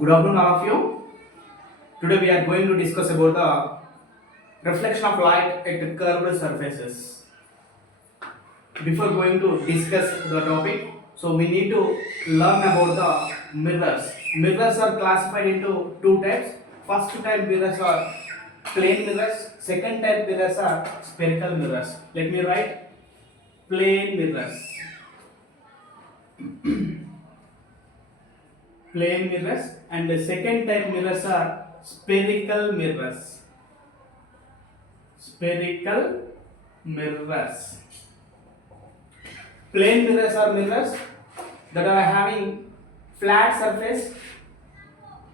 Good afternoon, all of you. Today we are going to discuss about the reflection of light at curved surfaces. Before going to discuss the topic, so we need to learn about the mirrors. Mirrors are classified into two types. First type mirrors are plane mirrors. Second type mirrors are spherical mirrors. Let me write plane mirrors. Plane mirrors, and the second type mirrors are spherical mirrors. Spherical mirrors. Plane mirrors are mirrors that are having flat surface.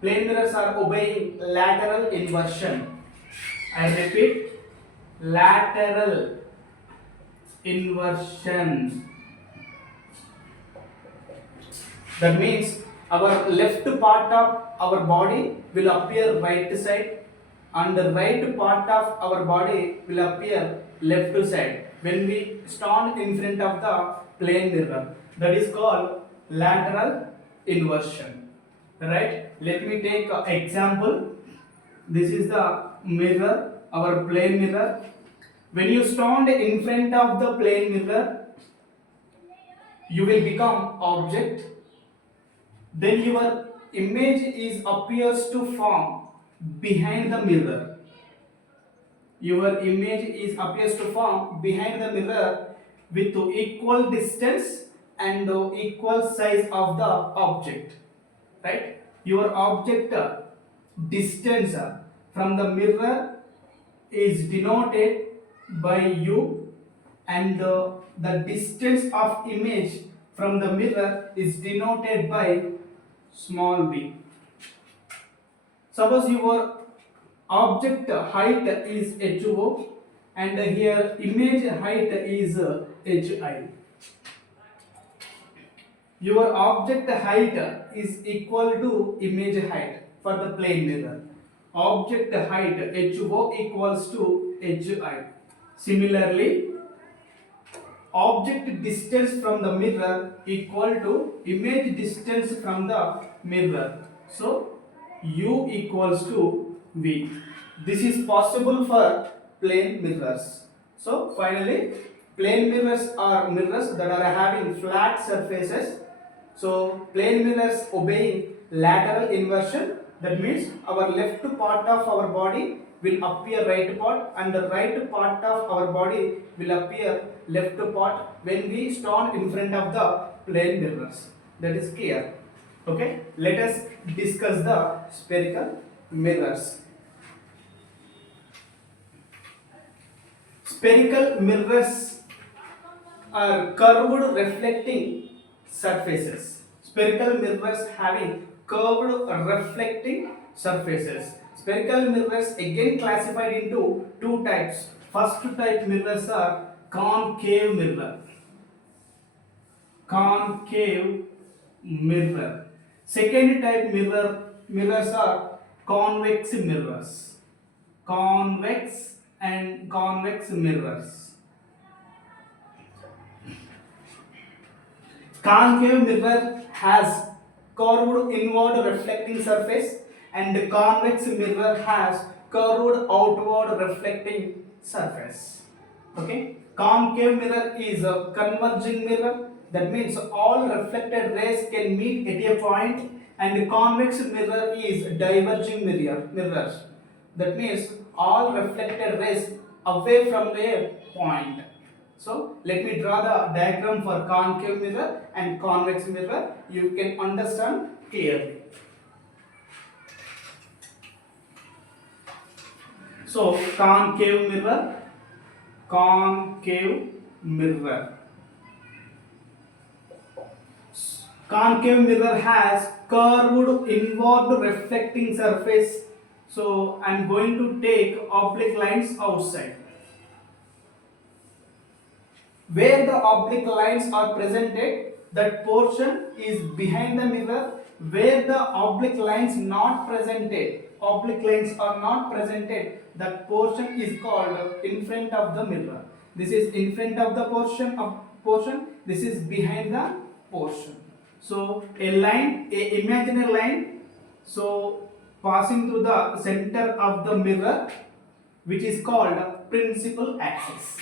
Plane mirrors are obeying lateral inversion. I repeat, lateral inversion. That means our left part of our body will appear right side and the right part of our body will appear left side when we stand in front of the plane mirror. That is called lateral inversion. Right? Let me take an example. This is the mirror, our plane mirror. When you stand in front of the plane mirror, you will become object, then your image is appears to form behind the mirror. Your image is appears to form behind the mirror with equal distance and equal size of the object, right? Your object distance from the mirror is denoted by u, and the distance of image from the mirror is denoted by small b. Suppose your object height is ho and here image height is hi. Your object height is equal to image height for the plane mirror. Object height ho equals to hi. Similarly, object distance from the mirror equal to image distance from the mirror. So u equals to v. This is possible for plane mirrors. So finally, plane mirrors are mirrors that are having flat surfaces. So plane mirrors obeying lateral inversion. That means our left part of our body will appear right part and the right part of our body will appear left part when we stand in front of the plane mirrors. That is clear. Okay, let us discuss the spherical mirrors. Spherical mirrors are curved reflecting surfaces. Spherical mirrors having curved reflecting surfaces. Spherical mirrors again classified into two types. First type mirrors are concave mirror. Concave mirror. Second type mirrors are convex mirrors. Convex and convex mirrors. Concave mirror has curved inward reflecting surface and the convex mirror has curved outward reflecting surface. Okay, concave mirror is a converging mirror. That means all reflected rays can meet at a point, and convex mirror is diverging mirror. That means all reflected rays away from a point. So let me draw the diagram for concave mirror and convex mirror. You can understand clearly. So concave mirror, concave mirror. Concave mirror has curved inward reflecting surface. So I am going to take oblique lines outside. Where the oblique lines are presented, that portion is behind the mirror. Where the oblique lines not presented, oblique lines are not presented, that portion is called in front of the mirror. This is in front of the portion. This is behind the portion. So a line, a imaginary line So passing through the center of the mirror, which is called principal axis.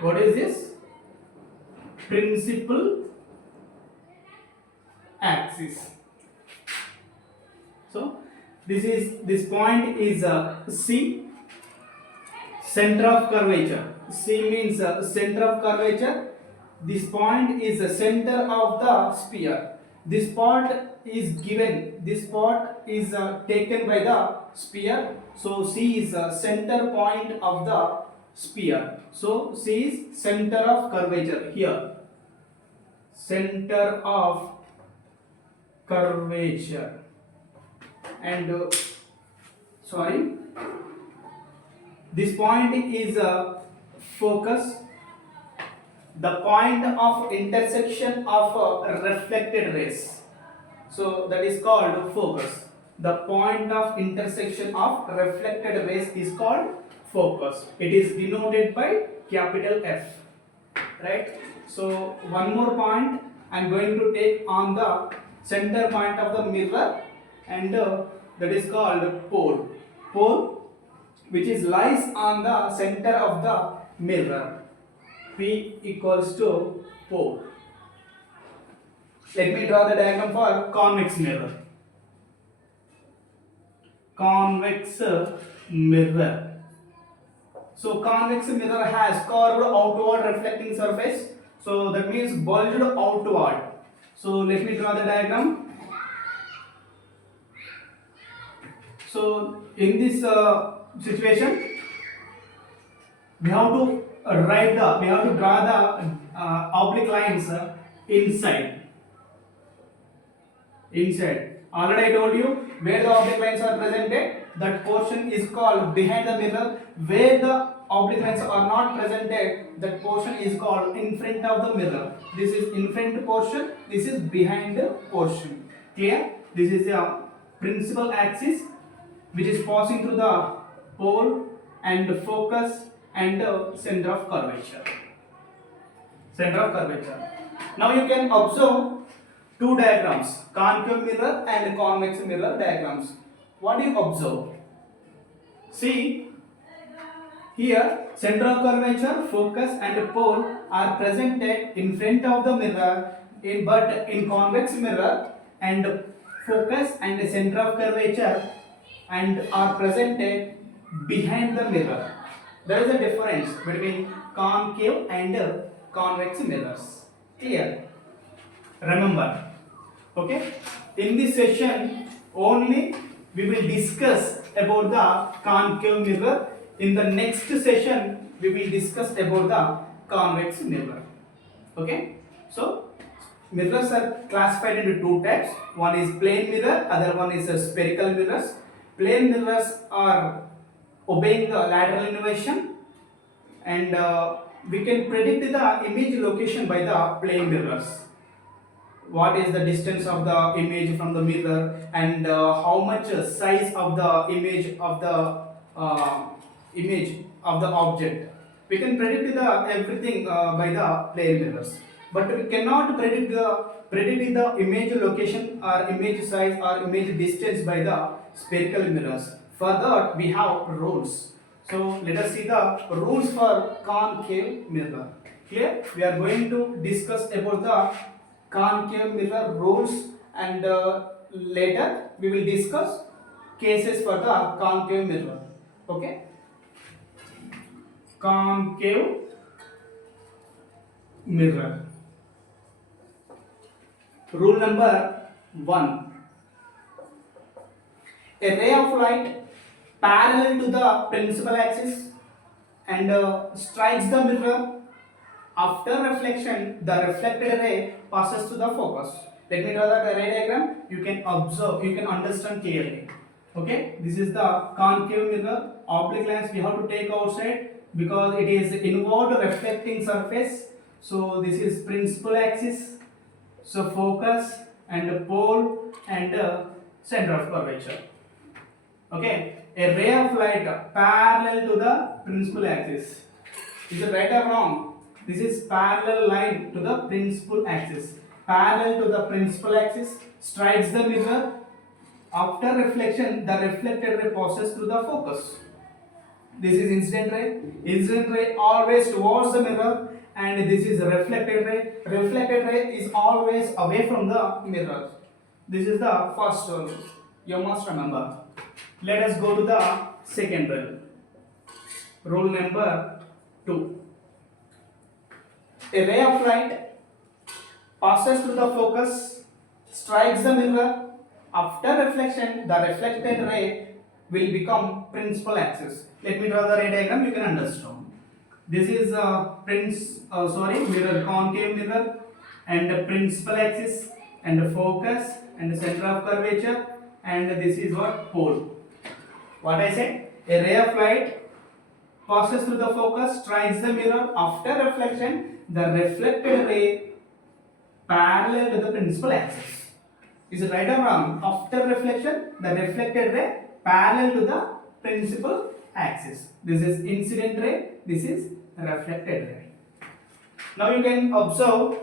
What is this? Principal axis. So this point is C, center of curvature. C means center of curvature. This point is the center of the sphere. This part is given. This part is taken by the sphere. So C is the center point of the sphere. So C is center of curvature here. Center of curvature. And this point is a focus, the point of intersection of reflected rays. So that is called focus. The point of intersection of reflected rays is called focus. It is denoted by capital F, right? So one more point I am going to take on the center point of the mirror, and that is called pole. Pole, which is lies on the center of the mirror. P equals to pole. Let me draw the diagram for convex mirror. Convex mirror. So convex mirror has curved outward reflecting surface. So that means bulged outward. So let me draw the diagram. So in this situation, we have to draw the oblique lines inside. Already I told you where the oblique lines are presented. That portion is called behind the mirror. Where the oblique lines are not presented, that portion is called in front of the mirror. This is in front portion. This is behind the portion. Clear? This is the principal axis, which is passing through the pole and the focus and the center of curvature. Center of curvature. Now you can observe two diagrams, concave mirror and convex mirror diagrams. What do you observe? See, here center of curvature, focus and pole are presented in front of the mirror, but in convex mirror, and focus and the center of curvature and are presented behind the mirror. There is a difference between concave and convex mirrors. Clear? Remember. Okay? In this session only we will discuss about the concave mirror. In the next session we will discuss about the convex mirror. Okay? So mirrors are classified into two types. One is plane mirror, other one is spherical mirrors. Plane mirrors are obeying the lateral inversion, and we can predict the image location by the plane mirrors. What is the distance of the image from the mirror, and how much size of the image of the object. We can predict the everything by the plane mirrors, but we cannot predict the image location or image size or image distance by the spherical mirrors. For that we have rules. So let us see the rules for concave mirror. Here we are going to discuss about the concave mirror rules, and later we will discuss cases for the concave mirror. Okay? Concave mirror. Rule number 1. A ray of light parallel to the principal axis and strikes the mirror. After reflection, the reflected ray passes to the focus. Let me draw the ray diagram. You can observe, you can understand clearly. Okay, this is the concave mirror. Oblique lines we have to take outside because it is inward reflecting surface. So this is principal axis. So focus and pole and center of curvature. Okay, a ray of light parallel to the principal axis. Is it right or wrong? This is parallel line to the principal axis. Parallel to the principal axis, strikes the mirror. After reflection, the reflected ray passes through the focus. This is incident ray. Incident ray always towards the mirror, and this is reflected ray. Reflected ray is always away from the mirror. This is the first rule. You must remember. Let us go to the second rule. Rule number 2. A ray of light passes through the focus, strikes the mirror. After reflection, the reflected ray will become principal axis. Let me draw the ray diagram, you can understand. This is mirror, concave mirror, and the principal axis, and the focus, and the center of curvature, and this is what? Pole. What I said? A ray of light passes through the focus, strikes the mirror. After reflection, the reflected ray parallel to the principal axis. Is it right or wrong? After reflection, the reflected ray parallel to the principal axis. This is incident ray, this is reflected ray. Now you can observe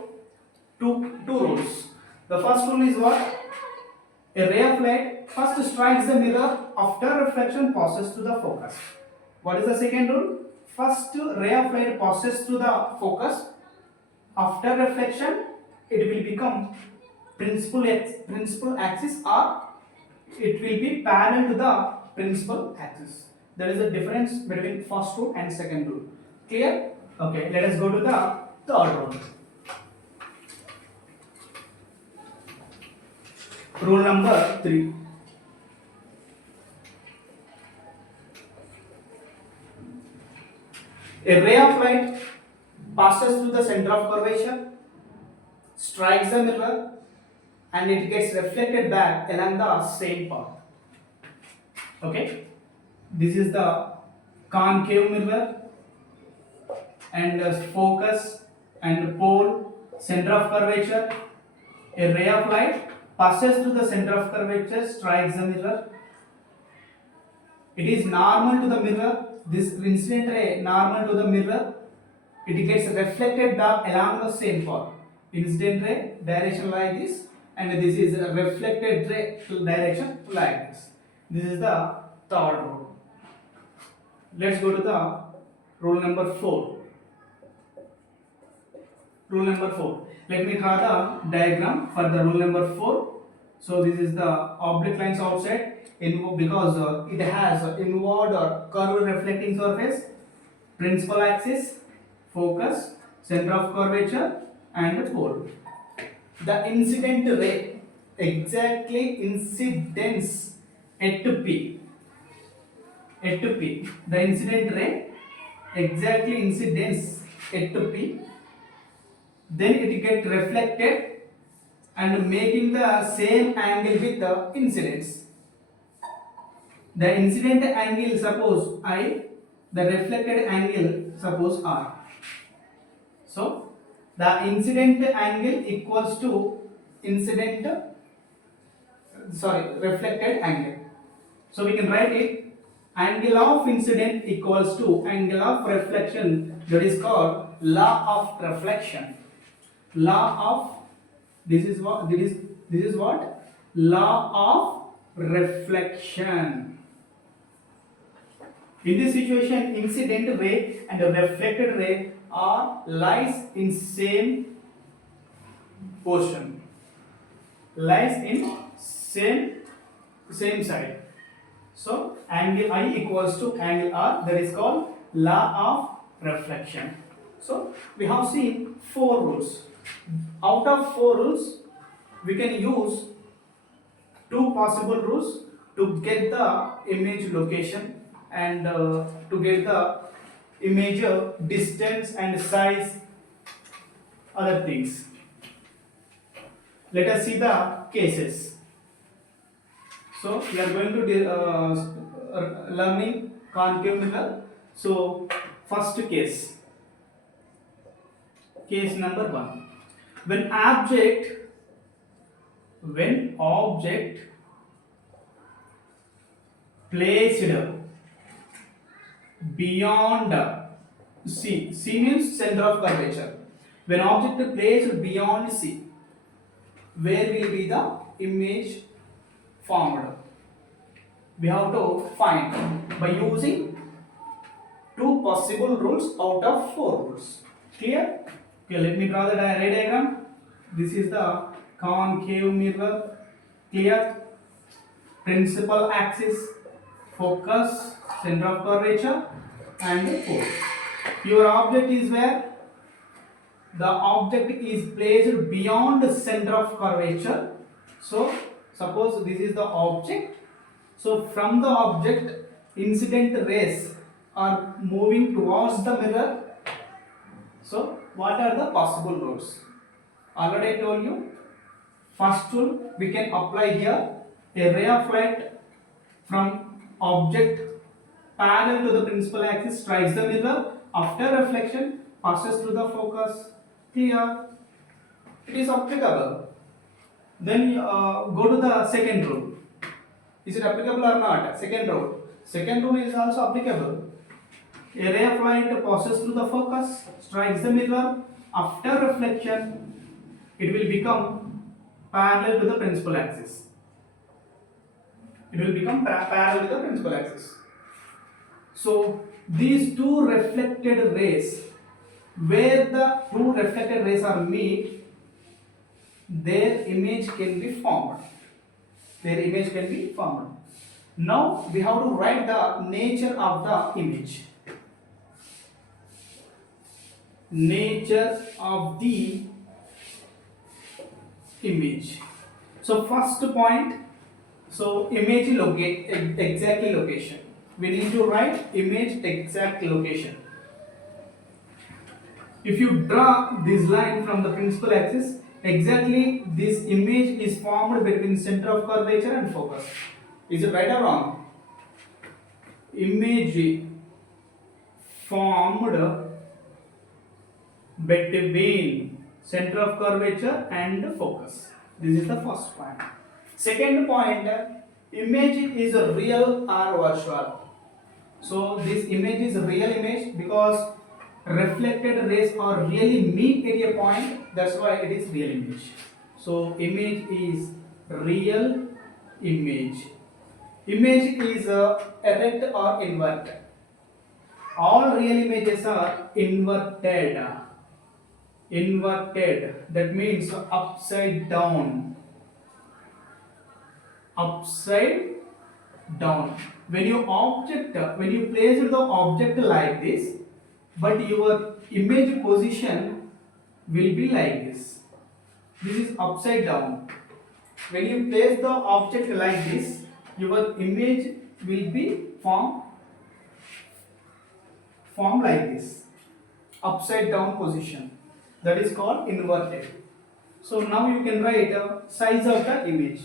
two rules. The first rule is what? A ray of light first strikes the mirror, after reflection passes through the focus. What is the second rule? First ray of light passes through the focus, after reflection it will become principal axis, or it will be parallel to the principal axis. There is a difference between first rule and second rule. Clear? Okay, let us go to the third rule. Rule number 3. A ray of light passes through the center of curvature, strikes the mirror, and it gets reflected back along the same path. Okay, this is the concave mirror, and focus and pole, center of curvature. A ray of light passes through the center of curvature, strikes the mirror. It is normal to the mirror. This incident ray normal to the mirror. It gets reflected back along the same path. Incident ray direction like this, and this is a reflected ray direction like this. This is the third rule. Let's go to the rule number 4. Rule number 4. Let me draw the diagram for the rule number 4. So this is the oblique lines outside, because it has inward or curved reflecting surface, principal axis, focus, center of curvature, and pole. The incident ray exactly incidence at P. At P. The incident ray exactly incidence at P. Then it gets reflected and making the same angle with the incidence. The incident angle suppose I, the reflected angle suppose R. So the incident angle equals to reflected angle. So we can write it, angle of incident equals to angle of reflection. That is called law of reflection. Law of this is what law of reflection. In this situation, incident ray and the reflected ray are lies in same portion, lies in same side. So angle I equals to angle R. That is called law of reflection. So we have seen 4 rules. Out of 4 rules, we can use 2 possible rules to get the image location and to get the image distance and size, other things. Let us see the cases. So we are going to learning concave mirror. So first case number 1. When object placed beyond C. C means center of curvature. When object placed beyond C, where will be the image formed? we have to find by using two possible rules out of four rules. Clear? Okay, let me draw the ray diagram. This is the concave mirror. Clear? Principal axis, focus, center of curvature, and force. Your object is where? The object is placed beyond the center of curvature. So, suppose this is the object. So, from the object, incident rays are moving towards the mirror. So, what are the possible rules? Already I told you. First rule we can apply here. A ray of light from object parallel to the principal axis strikes the mirror. After reflection, passes through the focus. Here, it is applicable. Then go to the second rule. Is it applicable or not? Second rule. Second rule is also applicable. A ray of light passes through the focus, strikes the mirror. After reflection, it will become parallel to the principal axis. It will become parallel to the principal axis. So, these two reflected rays, where the two reflected rays are meet, their image can be formed. Their image can be formed. Now, we have to write the nature of the image. Nature of the image. So, first point, so image exactly location. We need to write image exact location. If you draw this line from the principal axis, exactly this image is formed between center of curvature and focus. Is it right or wrong? Image formed between center of curvature and focus. This is the first point. Second point, image is real or virtual. So this image is a real image because reflected rays are really meet at a point. That's why it is real image. So image is real image. Image is erect or inverted. All real images are inverted. Inverted. That means upside down. Upside down. When you place the object like this, but your image position will be like this. This is upside down. When you place the object like this, your image will be formed like this. Upside down position. That is called inverted. So now you can write size of the image.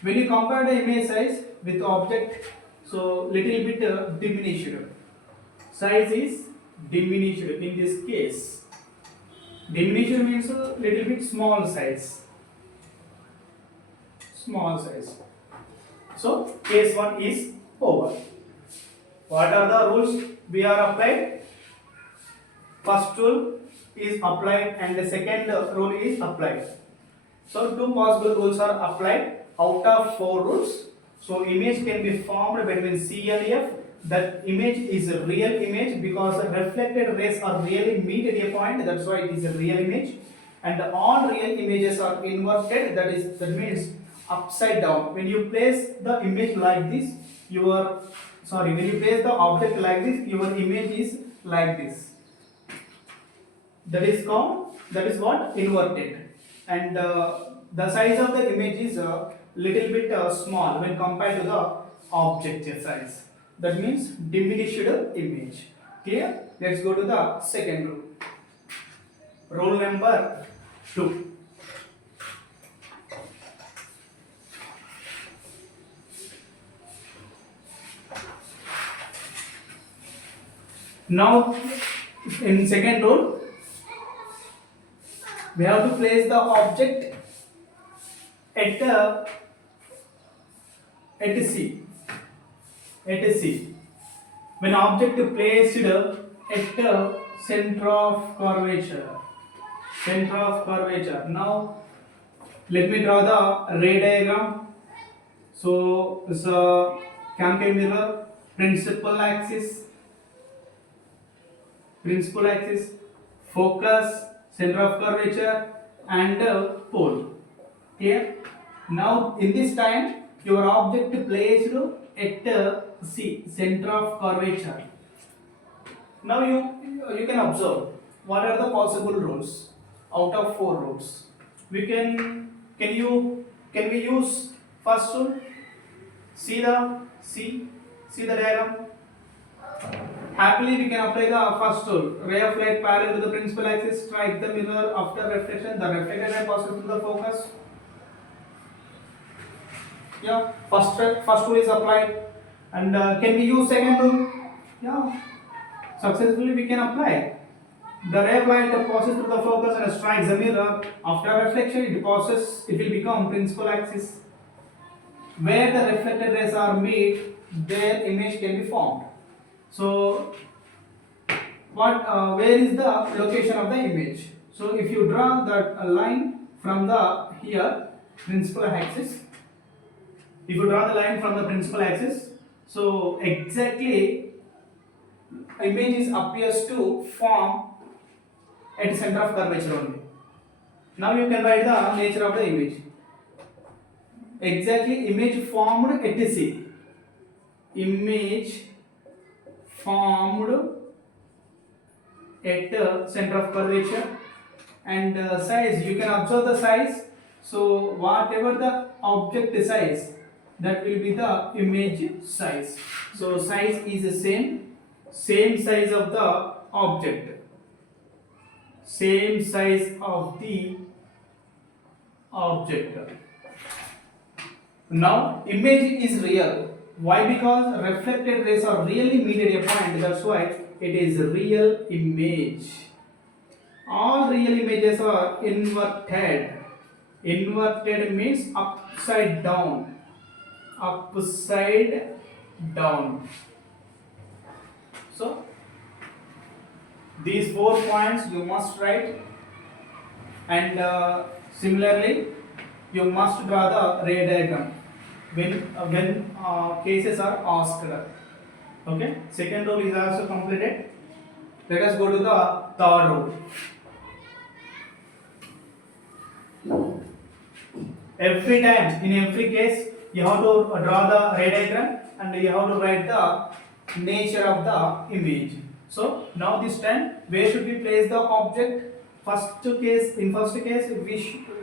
When you compare the image size with object, so little bit diminished. Size is diminished in this case. Diminished means a little bit small size. Small size. So case 1 is over. What are the rules we are applied? First rule is applied and the second rule is applied. So two possible rules are applied out of 4 rules. So image can be formed between C and F. That image is a real image because reflected rays are really meet at a point. That's why it is a real image. And all real images are inverted. That means upside down. When you place the image like this, when you place the object like this, your image is like this. That is what inverted. And the size of the image is little bit small when compared to the object size. That means diminished image. Clear? Let's go to the second rule. Rule number 2. Now, in second rule, we have to place the object at C. At C. When object placed at center of curvature. Center of curvature. Now, let me draw the ray diagram. So, it's a concave mirror, principal axis, focus, center of curvature, and pole. Clear? Now in this time your object placed at C, center of curvature. Now you can observe what are the possible rules out of 4 rules. We can we use first rule? See the diagram. Happily we can apply the first rule. Ray of light parallel to the principal axis strike the mirror after reflection. The reflected ray passes through the focus. Yeah, first rule is applied. And can we use second rule? Yeah, successfully we can apply. The ray of light passes through the focus and strikes the mirror. After reflection, it will become principal axis. Where the reflected rays are meet, their image can be formed. So, where is the location of the image? So, if you draw that line from the here principal axis, if you draw the line from the principal axis, so exactly image appears to form at the center of curvature only. Now you can write the nature of the image. Exactly image formed at C. Image formed at the center of curvature, and size, you can observe the size. So whatever the object size, that will be the image size. So size is the same size of the object, same size of the object. Now image is real. Why? Because reflected rays are really meet at a point. That's why it is real image. All real images are inverted. Inverted means upside down. Upside down. So these 4 points you must write, and similarly you must draw the ray diagram when cases are asked. Okay, second rule is also completed. Let us go to the third rule. Every time, in every case, you have to draw the ray diagram and you have to write the nature of the image. So now this time, where should we place the object? In first case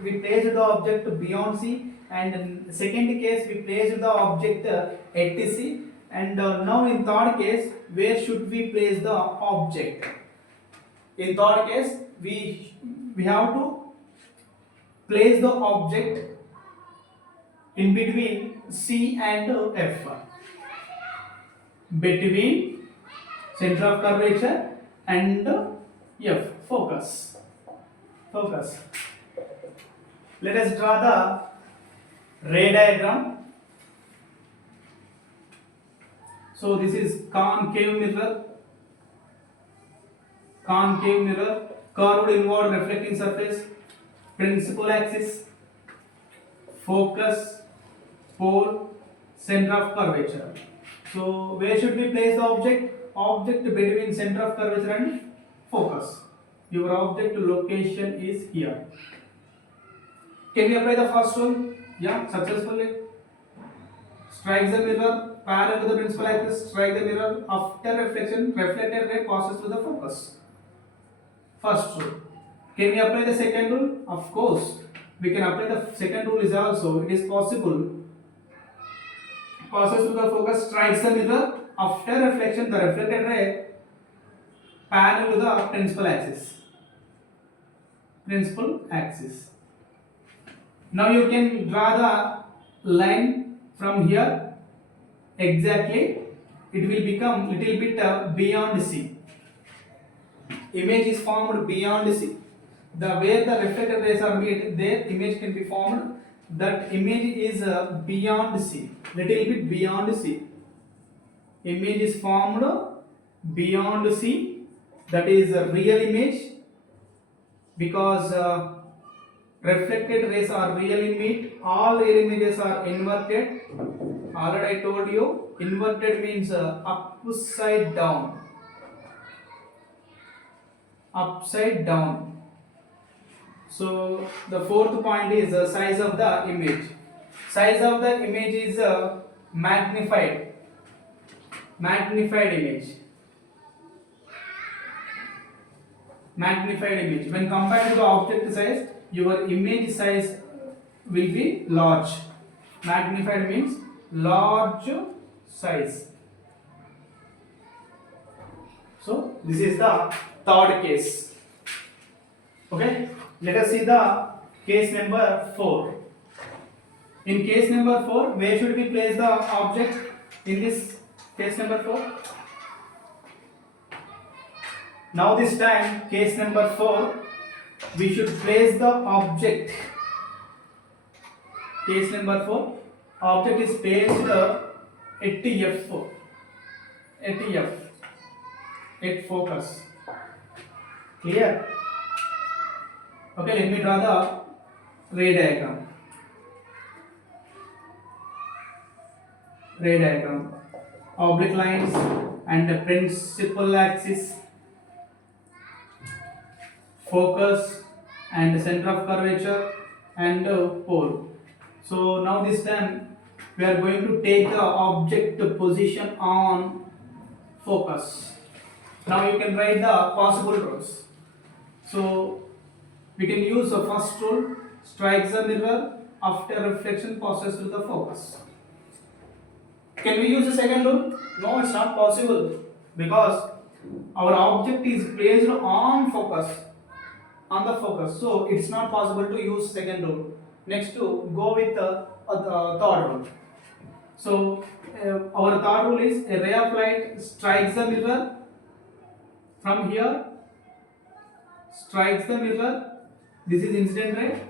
we place the object beyond C, and in second case we place the object at C, and now in third case, where should we place the object? In third case we have to place the object in between C and F, between center of curvature and F, focus. Let us draw the ray diagram. So this is concave mirror, curved inward reflecting surface, principal axis, focus, pole, center of curvature. So where should we place the object? Object between center of curvature and focus. Your object location is here. Can we apply the first rule? Yeah, successfully. Strike the mirror parallel to the principal axis. Strike the mirror after reflection. Reflected ray passes through the focus. First rule. Can we apply the second rule? Of course, we can apply the second rule. Is also it is possible. Passes through the focus. Strikes the mirror after reflection. The reflected ray parallel to the principal axis. Now you can draw the line from here. Exactly, it will become little bit beyond C. Image is formed beyond C. Where the reflected rays are meet, their image can be formed. That image is beyond C, little bit beyond C. Image is formed beyond C. That is a real image, because reflected rays are really meet. All real images are inverted. Already I told you, inverted means upside down. Upside down. So the fourth point is the size of the image. Size of the image is magnified. Magnified image. Magnified image. When compared to the object size, your image size will be large. Magnified means large size. So this is the third case. Okay, let us see the case number 4. In case number 4, where should we place the object in this case number 4? Now this time, case number 4, we should place the object. Case number 4, object is placed at F. At F. At focus. Clear? Okay, let me draw the ray diagram. Ray diagram. Oblique lines and the principal axis, focus and center of curvature and pole. So now this time we are going to take the object position on focus. Now you can write the possible rules. So we can use the first rule, strikes the mirror after reflection passes through the focus. Can we use the second rule? No, it's not possible because our object is placed on focus, on the focus. So it's not possible to use second rule. Next to go with the third rule. So our third rule is a ray of light strikes the mirror from here, strikes the mirror. This is incident ray,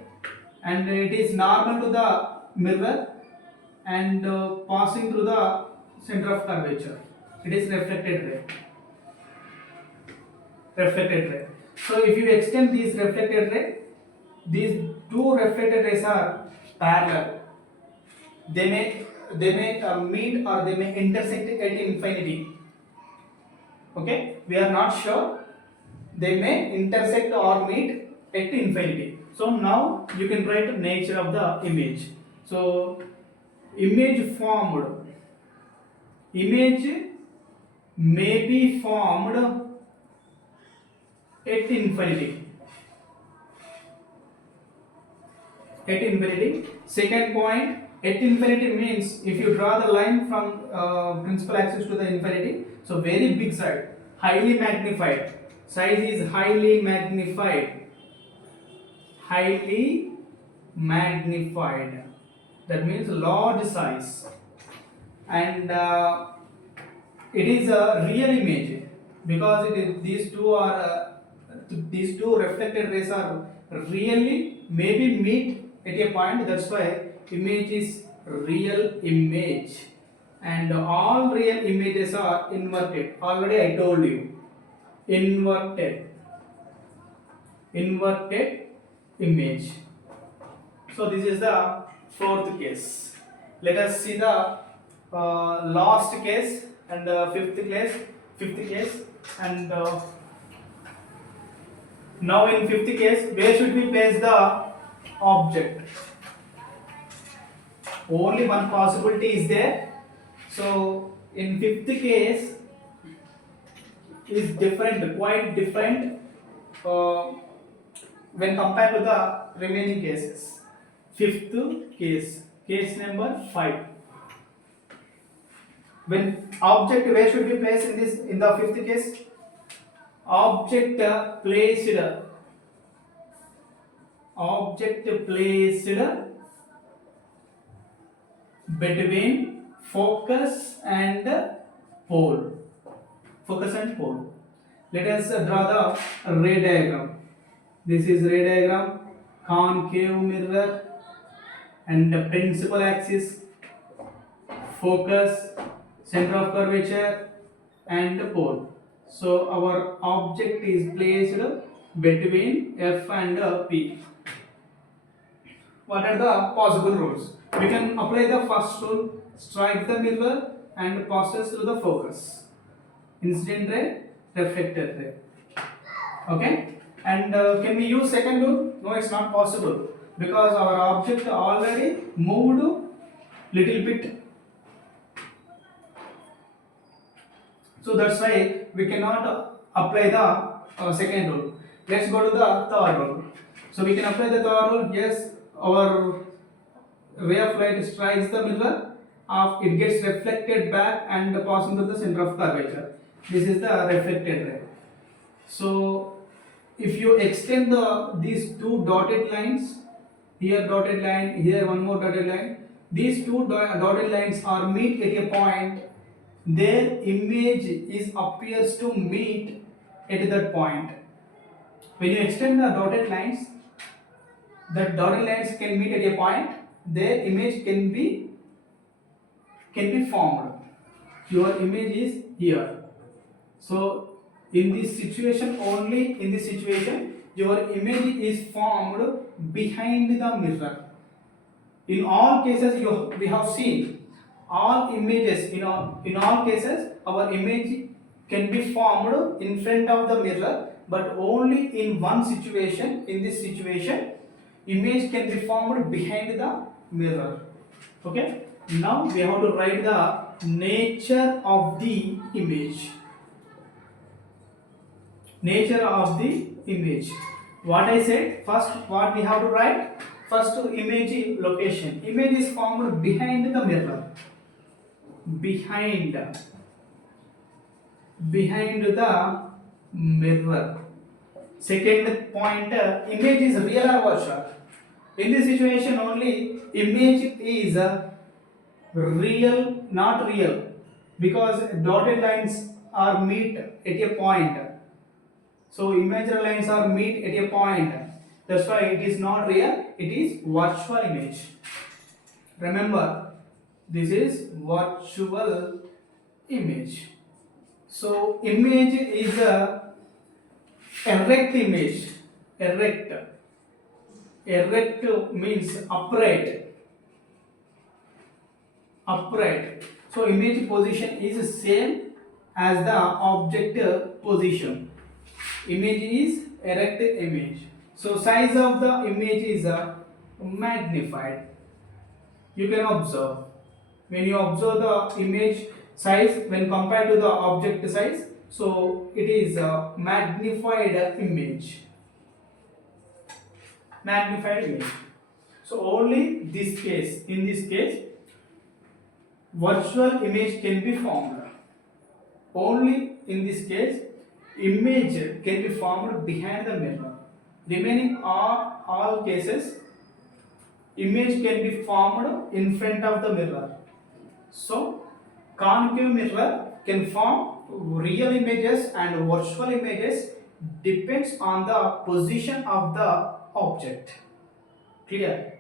and it is normal to the mirror and passing through the center of curvature. It is reflected ray. Reflected ray. So if you extend these reflected ray, these two reflected rays are parallel. They may meet or they may intersect at infinity. Okay, we are not sure. They may intersect or meet at infinity. So now you can write nature of the image. So image formed. Image may be formed at infinity. At infinity. Second point, at infinity means if you draw the line from principal axis to the infinity, so very big side, highly magnified. Size is highly magnified. Highly magnified. That means large size. And it is a real image because these two reflected rays are really maybe meet at a point. That's why image is real image, and all real images are inverted. Already I told you, inverted image. So this is the fourth case. Let us see the last case and fifth case and now in fifth case, where should we place the object? Only one possibility is there. So in fifth case is different, quite different when compared to the remaining cases. Fifth case, case number 5. When object, where should we place in the fifth case? Object placed between focus and pole. Focus and pole. Let us draw the ray diagram. This is ray diagram, concave mirror and the principal axis, focus, center of curvature and pole. So our object is placed between F and P. What are the possible rules? We can apply the first rule, strikes the mirror and passes through the focus. Incident ray, reflected ray. Okay, and can we use second rule? No, it's not possible because our object already moved little bit. So that's why we cannot apply the second rule. Let's go to the third rule. So we can apply the third rule. Yes, our ray of light strikes the mirror, it gets reflected back and passing through the center of curvature. This is the reflected ray. So if you extend these two dotted lines, here dotted line, here one more dotted line, these two dotted lines are meet at a point, their image appears to meet at that point. When you extend the dotted lines, the dotted lines can meet at a point, their image can be formed. Your image is here. So in this situation, only in this situation, your image is formed behind the mirror. In all cases, we have seen all images. In all cases, our image can be formed in front of the mirror, but only in one situation. In this situation, image can be formed behind the mirror. Okay. Now we have to write the nature of the image. Nature of the image. What I said, first what we have to write? First image location. Image is formed behind the mirror. Behind the mirror. Second point, image is real or virtual. In this situation only, image is real, not real, because dotted lines are meet at a point. So imaginary lines are meet at a point. That's why it is not real, it is virtual image. Remember, this is virtual image. So image is a erect image. Erect means upright. So image position is same as the object position. Image is erect image. So size of the image is magnified. You can observe. When you observe the image size when compared to the object size, so it is a magnified image. Magnified image. So only this case, in this case, virtual image can be formed. Only in this case, image can be formed behind the mirror. Remaining all cases, image can be formed in front of the mirror. So concave mirror can form real images and virtual images, depends on the position of the object. Clear?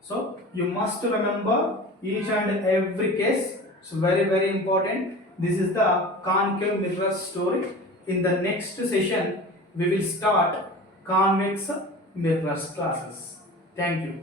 So you must remember each and every case. It's very important. This is the concave mirror story. In the next session we will start convex mirrors classes. Thank you.